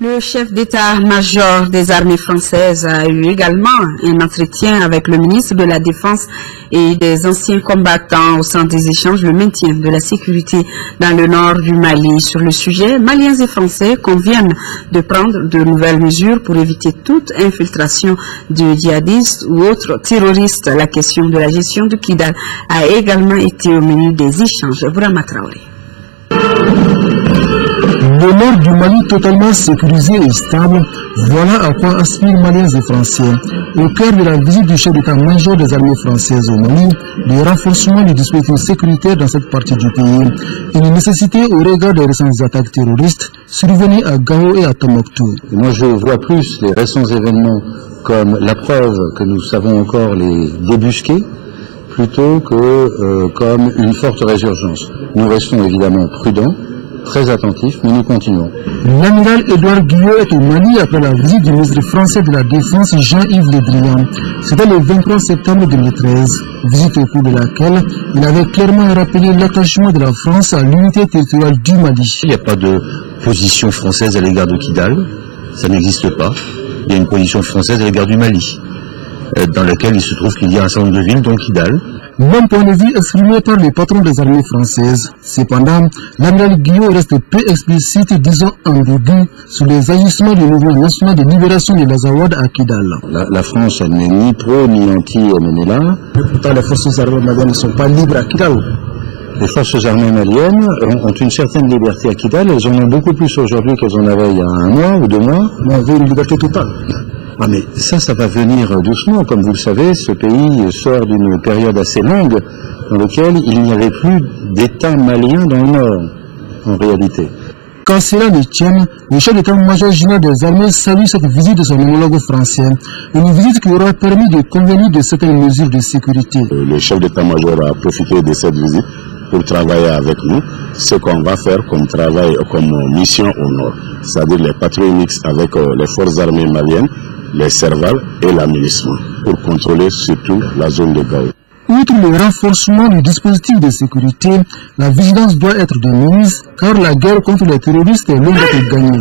Le chef d'état-major des armées françaises a eu également un entretien avec le ministre de la Défense et des anciens combattants au sein des échanges, le maintien de la sécurité dans le nord du Mali. Sur le sujet, Maliens et Français conviennent de prendre de nouvelles mesures pour éviter toute infiltration de djihadistes ou autres terroristes. La question de la gestion de Kidal a également été au menu des échanges. Bourama Traoré. Le nord du Mali totalement sécurisé et stable, voilà à quoi aspirent Maliens et Français. Au cœur de la visite du chef d'état-major des armées françaises au Mali, le renforcement du dispositif sécuritaire dans cette partie du pays. Une nécessité au regard des récentes attaques terroristes survenues à Gao et à Tombouctou. Moi je vois plus les récents événements comme la preuve que nous savons encore les débusquer, plutôt que comme une forte résurgence. Nous restons évidemment prudents, très attentifs, mais nous continuons. L'amiral Édouard Guillot est au Mali après la visite du ministre français de la Défense Jean-Yves Le Drian. C'était le 23 septembre 2013, visite au cours de laquelle il avait clairement rappelé l'attachement de la France à l'unité territoriale du Mali. Il n'y a pas de position française à l'égard de Kidal, ça n'existe pas. Il y a une position française à l'égard du Mali, dans laquelle il se trouve qu'il y a un certain nombre de villes, dont Kidal. Même point de vue exprimé par les patrons des armées françaises. Cependant, l'amiral Guillot reste peu explicite, disons ambigu, sur les agissements du mouvement national de libération de l'Azawad à Kidal. La France n'est ni pro ni anti-MNLA. Pourtant, les forces armées maliennes ne sont pas libres à Kidal. Les forces armées maliennes ont une certaine liberté à Kidal. Elles en ont beaucoup plus aujourd'hui qu'elles en avaient il y a 1 mois ou 2 mois. Mais on veut une liberté totale. Ah mais ça va venir doucement. Comme vous le savez, ce pays sort d'une période assez longue dans laquelle il n'y avait plus d'État malien dans le Nord, en réalité. Quand cela ne tienne, le chef d'état-major général des armées salue cette visite de son homologue français. Une visite qui aura permis de convenir de certaines mesures de sécurité. Le chef d'état-major a profité de cette visite pour travailler avec nous ce qu'on va faire comme travail, comme mission au Nord. C'est-à-dire les patrouilles mixtes avec les forces armées maliennes, les Serval et l'aménagement, pour contrôler surtout la zone de Gao. Outre le renforcement du dispositif de sécurité, la vigilance doit être de mise car la guerre contre les terroristes est loin d'être gagnée.